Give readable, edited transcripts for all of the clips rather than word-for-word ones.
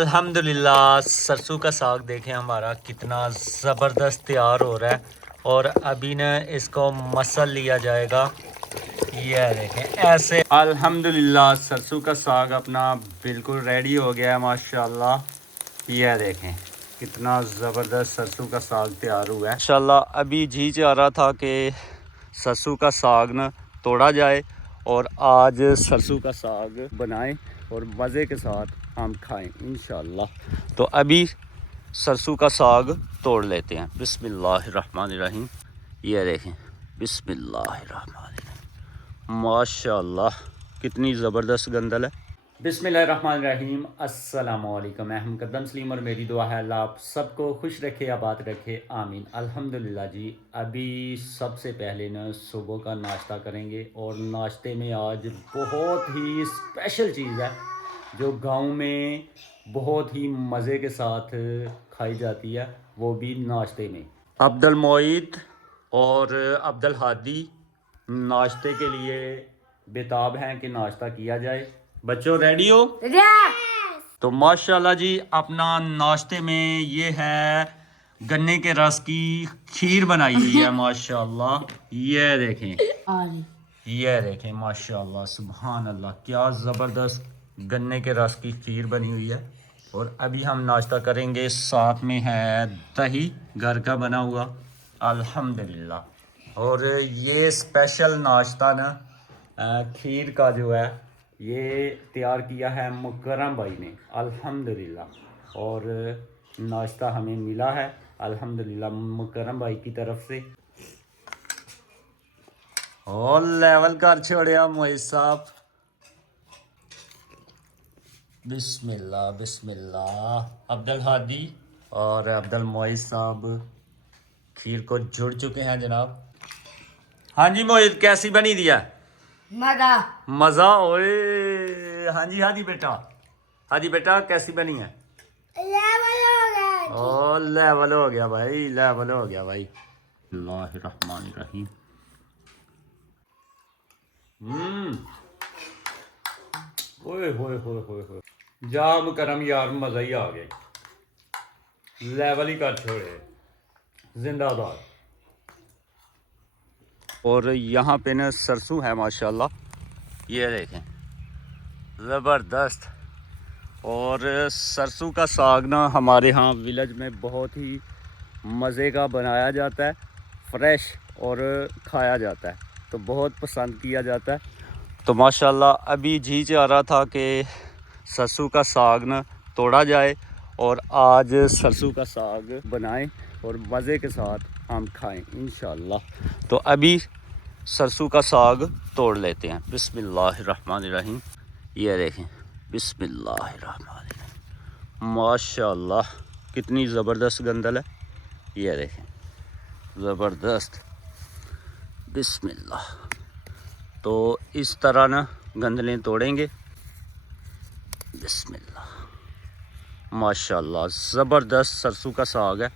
अल्हम्दुलिल्लाह सरसों का साग देखें हमारा कितना ज़बरदस्त तैयार हो रहा है। और अभी न इसको मसल लिया जाएगा। ये देखें ऐसे। अल्हम्दुलिल्लाह सरसों का साग अपना बिल्कुल रेडी हो गया है माशाल्लाह। ये देखें कितना ज़बरदस्त सरसों का साग तैयार हुआ है माशाल्लाह। अभी जी चाह रहा था कि सरसों का साग न तोड़ा जाए और आज सरसों का साग बनाएं और मज़े के साथ हम खाएं इंशाल्लाह। तो अभी सरसों का साग तोड़ लेते हैं। बिस्मिल्लाहिर्रहमानिर्रहीम। ये देखें बिस्मिल्लाहिर्रहमानिर्रहीम माशाल्लाह कितनी ज़बरदस्त गंदल है। बिस्मिल्लाहिर्रहमानिर्रहीम। अस्सलामुअलैकुम। मैं हम कदम सलीम और मेरी दुआ है अल्लाह आप सबको खुश रखे आबाद रखे आमीन। अल्हम्दुलिल्लाह जी। अभी सबसे पहले न सुबह का नाश्ता करेंगे और नाश्ते में आज बहुत ही स्पेशल चीज़ है जो गांव में बहुत ही मज़े के साथ खाई जाती है, वो भी नाश्ते में। अब्दुल मोईद और अब्दुल हादी नाश्ते के लिए बेताब हैं कि नाश्ता किया जाए। बच्चों रेडी हो? तो माशाल्लाह जी अपना नाश्ते में ये है गन्ने के रस की खीर बनाई हुई है माशाल्लाह। ये देखें ये देखें माशाल्लाह सुभान अल्लाह क्या ज़बरदस्त गन्ने के रस की खीर बनी हुई है। और अभी हम नाश्ता करेंगे, साथ में है दही घर का बना हुआ अल्हम्दुलिल्लाह। और ये स्पेशल नाश्ता ना खीर का जो है ये तैयार किया है मुकर्रम भाई ने अल्हम्दुलिल्लाह। और नाश्ता हमें मिला है अल्हम्दुलिल्लाह मुकर्रम भाई की तरफ से। और लेवल कर छोड़िया मोई साहब। बिस्मिल्लाह बिस्मिल्लाह। अब्दुल हादी और अब्दुल मोई साहब खीर को जुड़ चुके हैं जनाब। हाँ जी मोहित कैसी बनी दिया? मजा मजा ओए। हाँ जी हादी बेटा कैसी बनी है? लेवल हो गया। ओ लेवल हो गया भाई, लेवल हो गया भाई। बिस्मिल्लाहिर्रहमानिर्रहीम। ओए होए होए होए होए जाम करम यार, मजा ही आ गया, लेवल ही कर छोड़े, जिंदाबाद। और यहाँ पे न सरसों है माशाल्लाह। ये देखें ज़बरदस्त। और सरसों का साग ना हमारे यहाँ विलेज में बहुत ही मज़े का बनाया जाता है, फ्रेश और खाया जाता है, तो बहुत पसंद किया जाता है। तो माशाल्लाह अभी जी चाह रहा था कि सरसों का साग न तोड़ा जाए और आज सरसों का साग बनाएं और मज़े के साथ हम खाएं इंशाल्लाह। तो अभी सरसों का साग तोड़ लेते हैं। बिस्मिल्लाहिर्रहमानिर्रहीम। ये देखें बिस्मिल्लाहिर्रहमानिर्रहीम माशाल्लाह कितनी ज़बरदस्त गंदल है। ये देखें ज़बरदस्त बिस्मिल्लाह। तो इस तरह ना गंदलें तोड़ेंगे। बिस्मिल्लाह माशाल्लाह ज़बरदस्त सरसों का साग है,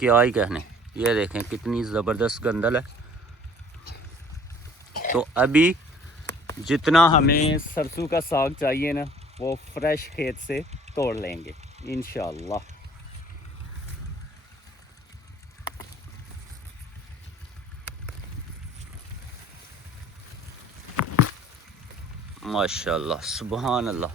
क्या ही कहने। ये देखें कितनी ज़बरदस्त गंदल है। तो अभी जितना हमें सरसों का साग चाहिए ना वो फ्रेश खेत से तोड़ लेंगे इंशाल्लाह। माशाल्लाह सुभान अल्लाह।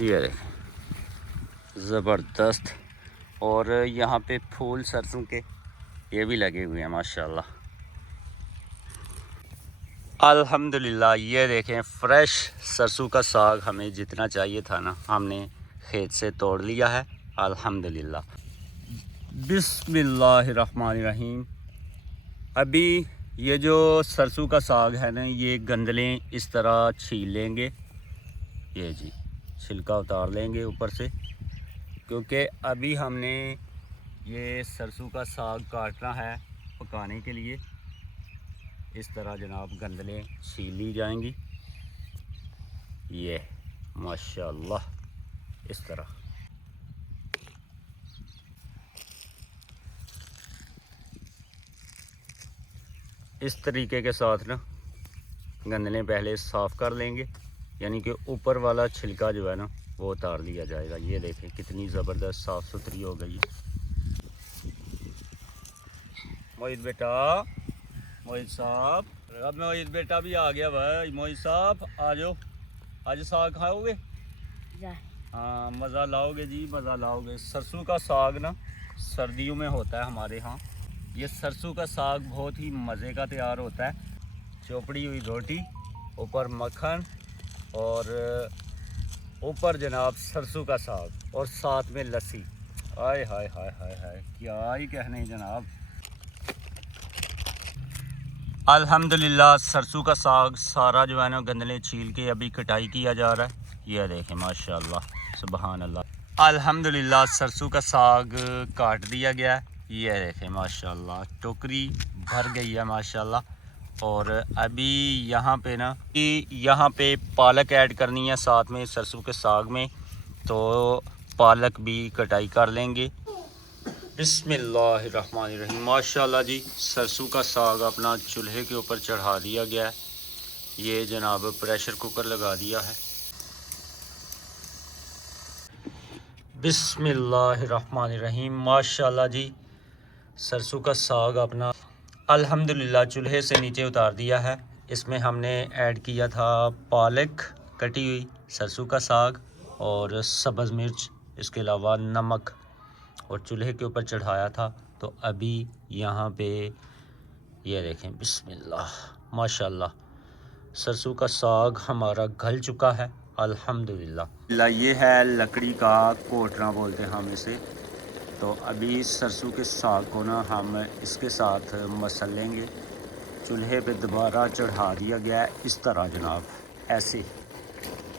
ये देखें ज़बरदस्त। और यहाँ पे फूल सरसों के ये भी लगे हुए हैं माशाल्लाह अल्हम्दुलिल्लाह। ये देखें फ्रेश सरसों का साग हमें जितना चाहिए था ना हमने खेत से तोड़ लिया है अल्हम्दुलिल्लाह। बिस्मिल्लाहिर्रहमानिर्रहीम। अभी ये जो सरसों का साग है ना ये गंदलें इस तरह छील लेंगे। ये जी छिलका उतार लेंगे ऊपर से, क्योंकि अभी हमने ये सरसों का साग काटना है पकाने के लिए। इस तरह जनाब गंदलें छील ली जाएंगी। ये माशाल्लाह इस तरह। इस तरीके के साथ ना गंदले पहले साफ़ कर लेंगे, यानी कि ऊपर वाला छिलका जो है ना वो उतार लिया जाएगा। ये देखें कितनी ज़बरदस्त साफ़ सुथरी हो गई है। मोहित बेटा, मोहित साहब, अब मोहित बेटा भी आ गया भाई। मोहित साहब आ जाओ, आज साग खाओगे? हाँ मज़ा लाओगे जी, मज़ा लाओगे। सरसों का साग ना सर्दियों में होता है हमारे यहाँ। ये सरसों का साग बहुत ही मज़े का तैयार होता है। चोपड़ी हुई रोटी, ऊपर मक्खन और ऊपर जनाब सरसों का साग और साथ में लस्सी। आय हाय हाय हाय हाय, क्या ही कहने जनाब। अल्हम्दुलिल्लाह सरसों का साग सारा जो है ना गंदले छील के अभी कटाई किया जा रहा है। ये देखें माशाल्लाह सुबहान अल्लाह। अल्हम्दुलिल्लाह सरसों का साग काट दिया गया है। ये देखें माशाल्लाह टोकरी भर गई है माशाल्लाह। और अभी यहाँ पे ना यहाँ पे पालक ऐड करनी है साथ में सरसों के साग में, तो पालक भी कटाई कर लेंगे। बिस्मिल्लाहिर्रहमानिर्रहीम। माशाल्लाह जी सरसों का साग अपना चूल्हे के ऊपर चढ़ा दिया गया है। ये जनाब प्रेशर कुकर लगा दिया है। बिस्मिल्लाहिर्रहमानिर्रहीम। माशाल्लाह जी सरसों का साग अपना अल्हम्दुलिल्लाह चूल्हे से नीचे उतार दिया है। इसमें हमने ऐड किया था पालक कटी हुई, सरसों का साग और सब्ज़ मिर्च, इसके अलावा नमक, और चूल्हे के ऊपर चढ़ाया था। तो अभी यहाँ पे ये देखें बिस्मिल्लाह माशाल्लाह सरसों का साग हमारा गल चुका है अल्हम्दुलिल्लाह। ये है लकड़ी का कोटरा बोलते हैं हम इसे। तो अभी सरसों के साग को ना हम इसके साथ मसल लेंगे। चूल्हे पे दोबारा चढ़ा दिया गया है इस तरह जनाब, ऐसे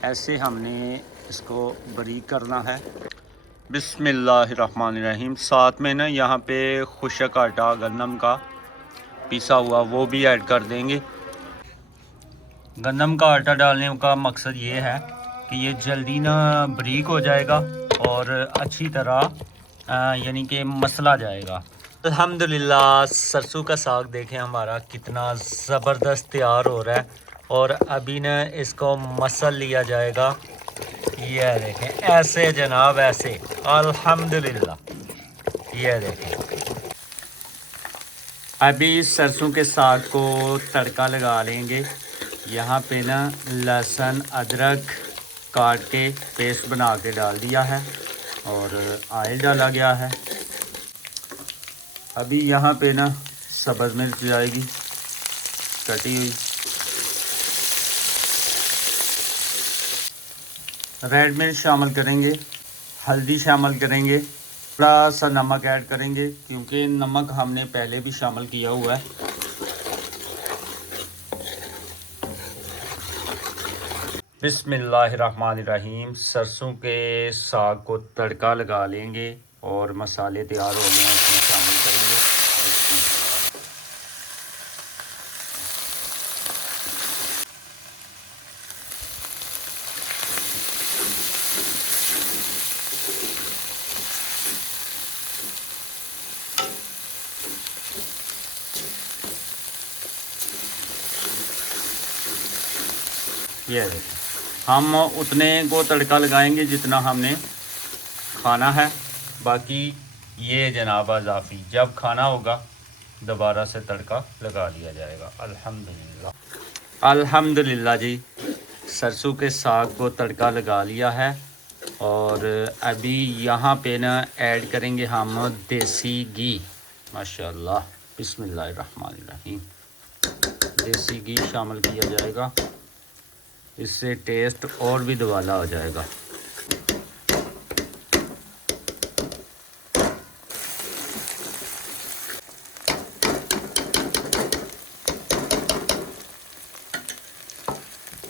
ऐसे हमने इसको बारीक करना है। बिस्मिल्लाहिर्रहमानिर्रहीम। साथ में ना यहाँ पे खुशक आटा गंदम का पिसा हुआ वो भी ऐड कर देंगे। गंदम का आटा डालने का मकसद ये है कि ये जल्दी ना बारीक हो जाएगा और अच्छी तरह यानी कि मसला जाएगा। अल्हम्दुलिल्लाह सरसों का साग देखें हमारा कितना ज़बरदस्त तैयार हो रहा है। और अभी ना इसको मसल लिया जाएगा। ये देखें ऐसे जनाब, ऐसे अल्हम्दुलिल्लाह। ये देखें अभी सरसों के साग को तड़का लगा लेंगे। यहाँ पे ना लहसुन अदरक काट के पेस्ट बना के डाल दिया है और ऑयल डाला गया है। अभी यहाँ पे ना सब्ज़ मिर्च जाएगी कटी हुई, रेड मिर्च शामिल करेंगे, हल्दी शामिल करेंगे, थोड़ा सा नमक ऐड करेंगे क्योंकि नमक हमने पहले भी शामिल किया हुआ है। बिस्मिल्लाहिर्रहमानिर्रहीम। सरसों के साग को तड़का लगा लेंगे और मसाले तैयार हो गए हैं इसमें शामिल करेंगे। ये देखें हम उतने को तड़का लगाएंगे जितना हमने खाना है। बाकी ये जनाब अज़ाफ़ी जब खाना होगा दोबारा से तड़का लगा दिया जाएगा। अल्हम्दुलिल्लाह अल्हम्दुलिल्लाह जी सरसों के साग को तड़का लगा लिया है। और अभी यहाँ पे ना ऐड करेंगे हम देसी घी। माशाल्लाह बिस्मिल्लाहिर्रहमानिर्रहीम। देसी घी शामिल किया जाएगा, इससे टेस्ट और भी दुबाला हो जाएगा।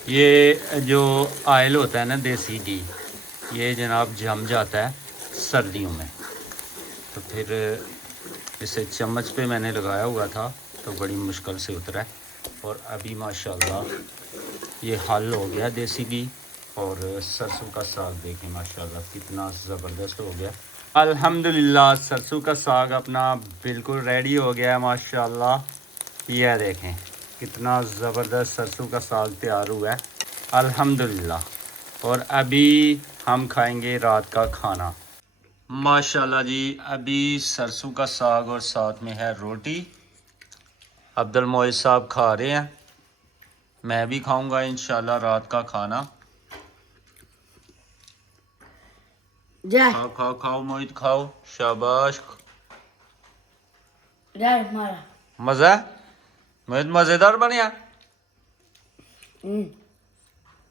ये जो ऑयल होता है ना देसी घी, ये जनाब जम जाता है सर्दियों में, तो फिर इसे चम्मच पे मैंने लगाया हुआ था तो बड़ी मुश्किल से उतरा है। और अभी माशाल्लाह ये हल हो गया देसी घी। और सरसों का साग देखें माशाल्लाह कितना ज़बरदस्त हो गया। अल्हम्दुलिल्लाह सरसों का साग अपना बिल्कुल रेडी हो गया है माशाल्लाह। यह देखें कितना ज़बरदस्त सरसों का साग तैयार हुआ है अल्हम्दुलिल्लाह। और अभी हम खाएंगे रात का खाना। माशाल्लाह जी, अभी सरसों का साग और साथ में है रोटी। अब्दुल मोइज़ साहब खा रहे हैं, मैं भी खाऊंगा इंशाल्लाह रात का खाना। खाओ खाओ खाओ मोहित खाओ, शाबाश। मज़ा मोहित, मज़ेदार बनया।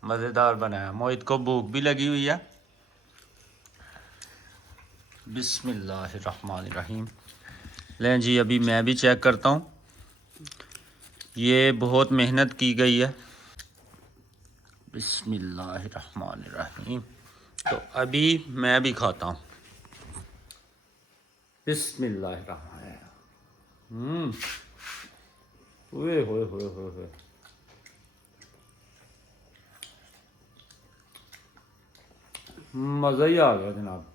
मज़ेदार बनाया। मोहित को भूख भी लगी हुई है। बिस्मिल्लाहिर्रहमानिर्रहीम। लें जी, अभी मैं भी चेक करता हूँ। ये बहुत मेहनत की गई है। बिस्मिल्लाहिर्रहमानिर्रहीम। तो अभी मैं भी खाता हूँ। बिस्मिल्लाहिर्रहमानिर्रहीम। ओए होए होए होए होए। मज़ा ही आ गया जनाब।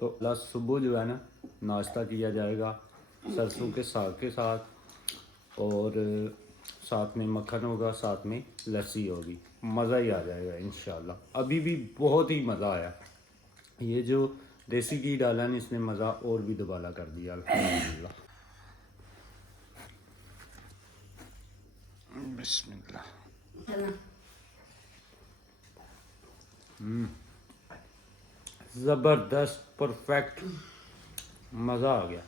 तो प्लस सुबह जो है ना, नाश्ता किया जाएगा सरसों के साग के साथ, और साथ में मक्खन होगा, साथ में लस्सी होगी। मज़ा ही आ जाएगा इंशाल्लाह। अभी भी बहुत ही मज़ा आया। ये जो देसी घी डाला ना, इसने मज़ा और भी दुबाला कर दिया अल्हम्दुलिल्लाह। बिस्मिल्लाह। ज़बरदस्त, परफेक्ट, मज़ा आ गया।